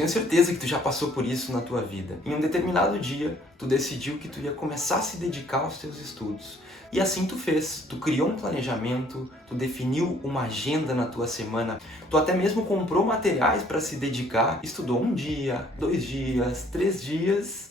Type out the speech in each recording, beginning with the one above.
tenho certeza que tu já passou por isso na tua vida. Em um determinado dia, tu decidiu que tu ia começar a se dedicar aos teus estudos. E assim tu fez. Tu criou um planejamento, tu definiu uma agenda na tua semana, tu até mesmo comprou materiais para se dedicar, estudou 1 dia, 2 dias, 3 dias,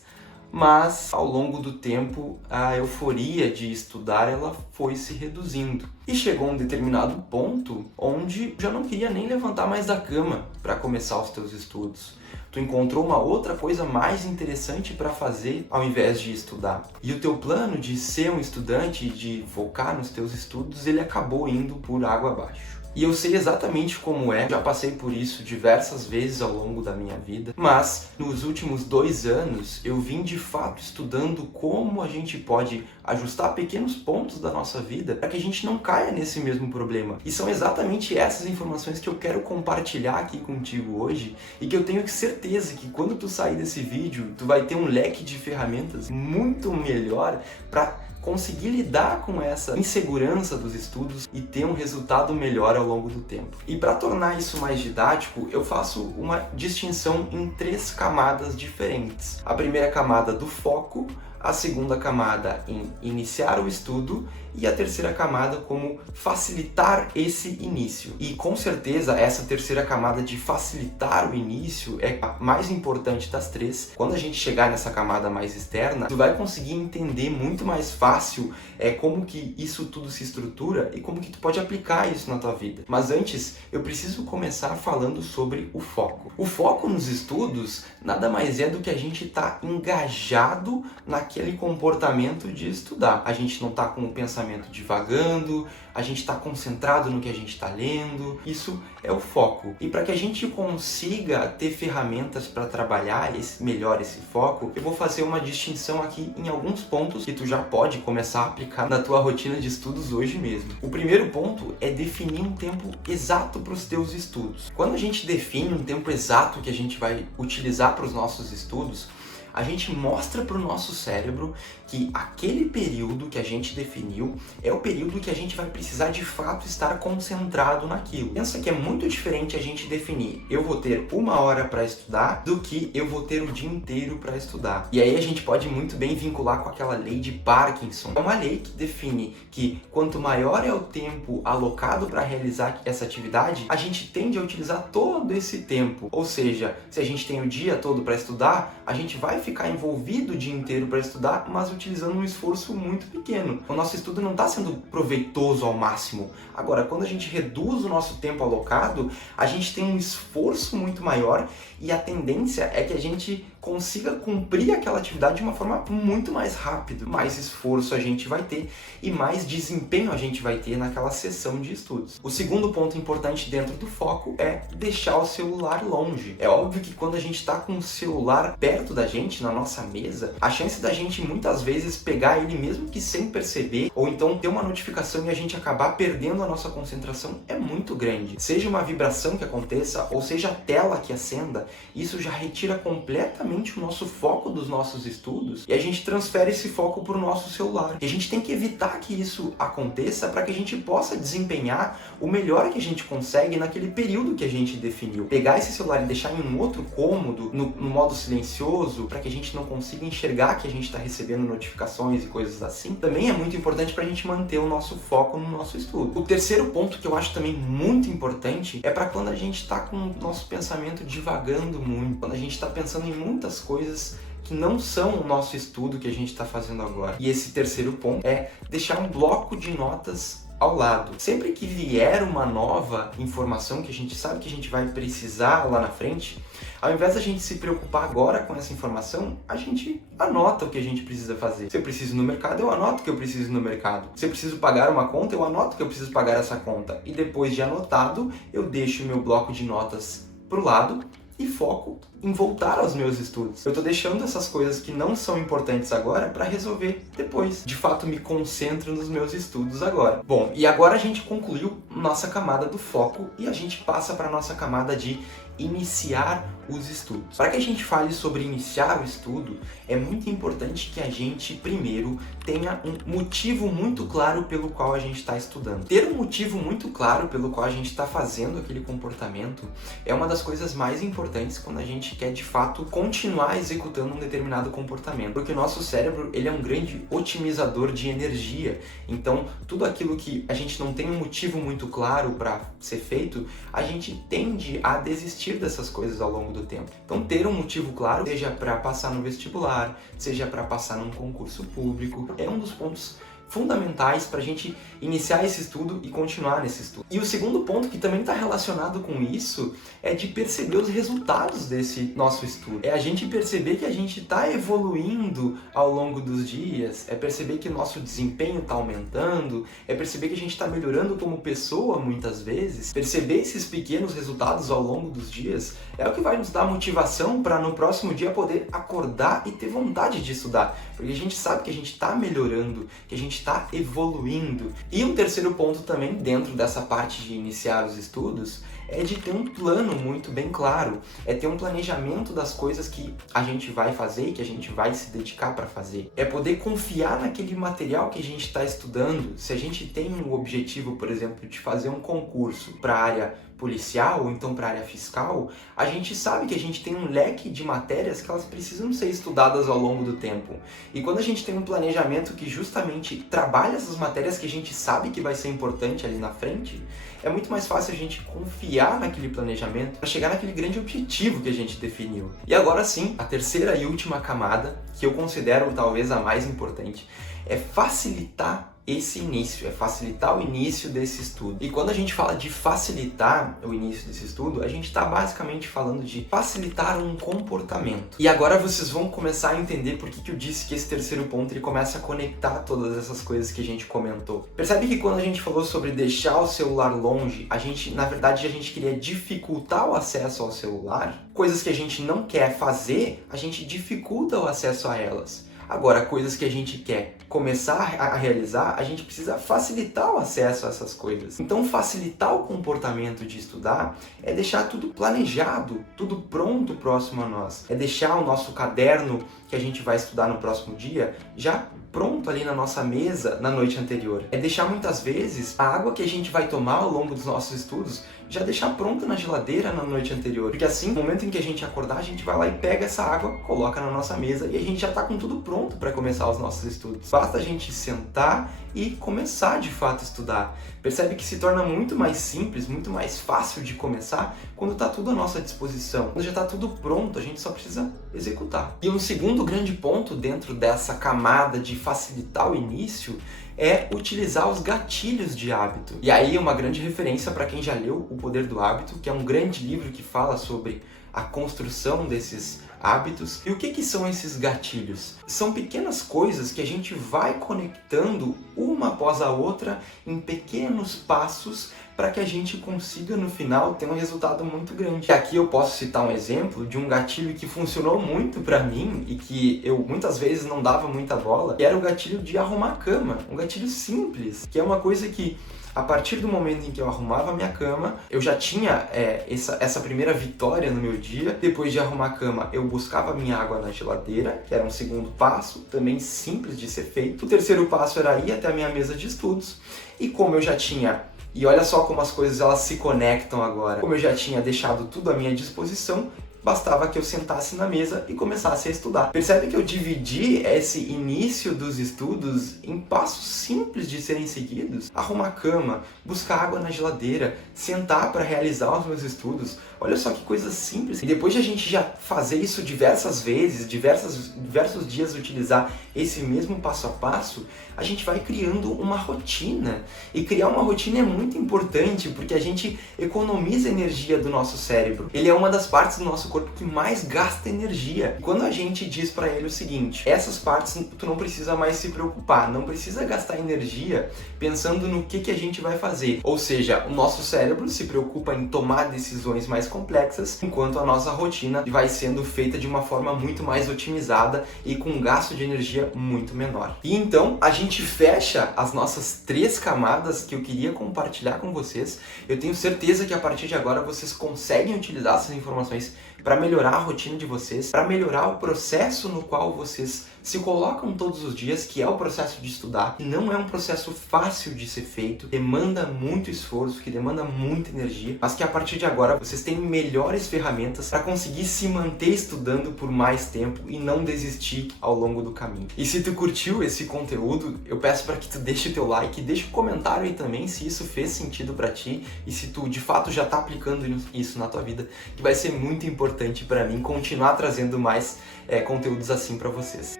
mas ao longo do tempo a euforia de estudar ela foi se reduzindo. E chegou um determinado ponto onde já não queria nem levantar mais da cama para começar os teus estudos. Tu encontrou uma outra coisa mais interessante para fazer ao invés de estudar. E o teu plano de ser um estudante e de focar nos teus estudos, ele acabou indo por água abaixo. E eu sei exatamente como é, já passei por isso diversas vezes ao longo da minha vida, mas nos últimos 2 anos eu vim de fato estudando como a gente pode ajustar pequenos pontos da nossa vida para que a gente não caia nesse mesmo problema. E são exatamente essas informações que eu quero compartilhar aqui contigo hoje e que eu tenho certeza que quando tu sair desse vídeo, tu vai ter um leque de ferramentas muito melhor para conseguir lidar com essa insegurança dos estudos e ter um resultado melhor ao longo do tempo. E para tornar isso mais didático, eu faço uma distinção em 3 camadas diferentes. A primeira camada do foco, a segunda camada em iniciar o estudo e a terceira camada como facilitar esse início. E com certeza essa terceira camada de facilitar o início é a mais importante das 3. Quando a gente chegar nessa camada mais externa, tu vai conseguir entender muito mais fácil como que isso tudo se estrutura e como que tu pode aplicar isso na tua vida. Mas antes, eu preciso começar falando sobre o foco. O foco nos estudos nada mais é do que a gente estar engajado naquele comportamento de estudar. A gente não está com o pensamento divagando, a gente está concentrado no que a gente está lendo. Isso é o foco. E para que a gente consiga ter ferramentas para trabalhar melhor esse foco, eu vou fazer uma distinção aqui em alguns pontos que tu já pode começar a aplicar na tua rotina de estudos hoje mesmo. O primeiro ponto é definir um tempo exato para os teus estudos. Quando a gente define um tempo exato que a gente vai utilizar para os nossos estudos, a gente mostra para o nosso cérebro que aquele período que a gente definiu é o período que a gente vai precisar de fato estar concentrado naquilo. Pensa que é muito diferente a gente definir eu vou ter 1 hora para estudar do que eu vou ter o dia inteiro para estudar. E aí a gente pode muito bem vincular com aquela lei de Parkinson. É uma lei que define que quanto maior é o tempo alocado para realizar essa atividade, a gente tende a utilizar todo esse tempo. Ou seja, se a gente tem o dia todo para estudar, a gente vai ficar envolvido o dia inteiro para estudar, mas utilizando um esforço muito pequeno. O nosso estudo não está sendo proveitoso ao máximo. Agora, quando a gente reduz o nosso tempo alocado, a gente tem um esforço muito maior e a tendência é que a gente consiga cumprir aquela atividade de uma forma muito mais rápida. Mais esforço a gente vai ter e mais desempenho a gente vai ter naquela sessão de estudos. O segundo ponto importante dentro do foco é deixar o celular longe. É óbvio que quando a gente está com o celular perto da gente, na nossa mesa, a chance da gente muitas vezes pegar ele mesmo que sem perceber, ou então ter uma notificação e a gente acabar perdendo a nossa concentração é muito grande. Seja uma vibração que aconteça, ou seja a tela que acenda, isso já retira completamente o nosso foco dos nossos estudos e a gente transfere esse foco para o nosso celular. E a gente tem que evitar que isso aconteça para que a gente possa desempenhar o melhor que a gente consegue naquele período que a gente definiu. Pegar esse celular e deixar em um outro cômodo, no modo silencioso, para que a gente não consiga enxergar que a gente está recebendo notificações e coisas assim, também é muito importante para a gente manter o nosso foco no nosso estudo. O terceiro ponto que eu acho também muito importante é para quando a gente está com o nosso pensamento divagando muito, quando a gente está pensando em muitas coisas que não são o nosso estudo que a gente está fazendo agora. E esse terceiro ponto é deixar um bloco de notas ao lado. Sempre que vier uma nova informação que a gente sabe que a gente vai precisar lá na frente, ao invés da gente se preocupar agora com essa informação, a gente anota o que a gente precisa fazer. Se eu preciso ir no mercado, eu anoto que eu preciso ir no mercado. Se eu preciso pagar uma conta, eu anoto que eu preciso pagar essa conta. E depois de anotado, eu deixo o meu bloco de notas pro lado e foco em voltar aos meus estudos. Eu tô deixando essas coisas que não são importantes agora para resolver depois. De fato, me concentro nos meus estudos agora. Bom, e agora a gente concluiu nossa camada do foco e a gente passa para nossa camada de iniciar os estudos. Para que a gente fale sobre iniciar o estudo, é muito importante que a gente primeiro tenha um motivo muito claro pelo qual a gente está estudando. Ter um motivo muito claro pelo qual a gente está fazendo aquele comportamento é uma das coisas mais importantes quando a gente quer de fato continuar executando um determinado comportamento, porque o nosso cérebro ele é um grande otimizador de energia. Então tudo aquilo que a gente não tem um motivo muito claro para ser feito, a gente tende a desistir dessas coisas ao longo do tempo. Então ter um motivo claro, seja para passar no vestibular, seja para passar num concurso público, é um dos pontos fundamentais para a gente iniciar esse estudo e continuar nesse estudo. E o segundo ponto que também está relacionado com isso é de perceber os resultados desse nosso estudo. É a gente perceber que a gente está evoluindo ao longo dos dias, é perceber que o nosso desempenho está aumentando, é perceber que a gente está melhorando como pessoa muitas vezes. Perceber esses pequenos resultados ao longo dos dias é o que vai nos dar motivação para no próximo dia poder acordar e ter vontade de estudar, porque a gente sabe que a gente está melhorando, que a gente está evoluindo. E um terceiro ponto também, dentro dessa parte de iniciar os estudos, é de ter um plano muito bem claro, é ter um planejamento das coisas que a gente vai fazer e que a gente vai se dedicar para fazer. É poder confiar naquele material que a gente está estudando. Se a gente tem o objetivo, por exemplo, de fazer um concurso para a área policial ou então para a área fiscal, a gente sabe que a gente tem um leque de matérias que elas precisam ser estudadas ao longo do tempo. E quando a gente tem um planejamento que justamente trabalha essas matérias que a gente sabe que vai ser importante ali na frente, é muito mais fácil a gente confiar naquele planejamento para chegar naquele grande objetivo que a gente definiu. E agora sim, a terceira e última camada, que eu considero talvez a mais importante, é facilitar esse início, é facilitar o início desse estudo. E quando a gente fala de facilitar o início desse estudo, a gente está basicamente falando de facilitar um comportamento. E agora vocês vão começar a entender por que eu disse que esse terceiro ponto ele começa a conectar todas essas coisas que a gente comentou. Percebe que quando a gente falou sobre deixar o celular longe, na verdade a gente queria dificultar o acesso ao celular? Coisas que a gente não quer fazer, a gente dificulta o acesso a elas. Agora, coisas que a gente quer começar a realizar, a gente precisa facilitar o acesso a essas coisas. Então, facilitar o comportamento de estudar é deixar tudo planejado, tudo pronto próximo a nós. É deixar o nosso caderno que a gente vai estudar no próximo dia já pronto ali na nossa mesa na noite anterior. É deixar muitas vezes a água que a gente vai tomar ao longo dos nossos estudos já deixar pronta na geladeira na noite anterior. Porque assim, no momento em que a gente acordar, a gente vai lá e pega essa água, coloca na nossa mesa e a gente já está com tudo pronto para começar os nossos estudos. Basta a gente sentar e começar de fato a estudar. Percebe que se torna muito mais simples, muito mais fácil de começar quando está tudo à nossa disposição. Quando já está tudo pronto, a gente só precisa executar. E um segundo grande ponto dentro dessa camada de facilitar o início é utilizar os gatilhos de hábito. E aí uma grande referência para quem já leu O Poder do Hábito, que é um grande livro que fala sobre a construção desses hábitos. E o que são esses gatilhos? São pequenas coisas que a gente vai conectando uma após a outra em pequenos passos para que a gente consiga no final ter um resultado muito grande. E aqui eu posso citar um exemplo de um gatilho que funcionou muito para mim e que eu muitas vezes não dava muita bola, que era o gatilho de arrumar a cama. Um gatilho simples, que é uma coisa que a partir do momento em que eu arrumava a minha cama, eu já tinha essa primeira vitória no meu dia. Depois de arrumar a cama, eu buscava a minha água na geladeira, que era um segundo passo, também simples de ser feito. O terceiro passo era ir até a minha mesa de estudos. E como eu já tinha, e olha só como as coisas elas se conectam agora, como eu já tinha deixado tudo à minha disposição, bastava que eu sentasse na mesa e começasse a estudar. Percebe que eu dividi esse início dos estudos em passos simples de serem seguidos? Arrumar a cama, buscar água na geladeira, sentar para realizar os meus estudos. Olha só que coisa simples. E depois de a gente já fazer isso diversas vezes, diversos dias utilizar esse mesmo passo a passo, a gente vai criando uma rotina. E criar uma rotina é muito importante porque a gente economiza energia do nosso cérebro. Ele é uma das partes do nosso corpo que mais gasta energia. E quando a gente diz para ele o seguinte, essas partes tu não precisa mais se preocupar, não precisa gastar energia pensando no que a gente vai fazer. Ou seja, o nosso cérebro se preocupa em tomar decisões mais complexas, enquanto a nossa rotina vai sendo feita de uma forma muito mais otimizada e com um gasto de energia muito menor. E então a gente fecha as nossas 3 camadas que eu queria compartilhar com vocês. Eu tenho certeza que a partir de agora vocês conseguem utilizar essas informações para melhorar a rotina de vocês, para melhorar o processo no qual vocês se colocam todos os dias, que é o processo de estudar, que não é um processo fácil de ser feito, demanda muito esforço, que demanda muita energia, mas que a partir de agora vocês têm melhores ferramentas para conseguir se manter estudando por mais tempo e não desistir ao longo do caminho. E se tu curtiu esse conteúdo, eu peço para que tu deixe o teu like, deixe um comentário aí também se isso fez sentido para ti e se tu de fato já tá aplicando isso na tua vida, que vai ser muito importante para mim continuar trazendo mais conteúdos assim para vocês.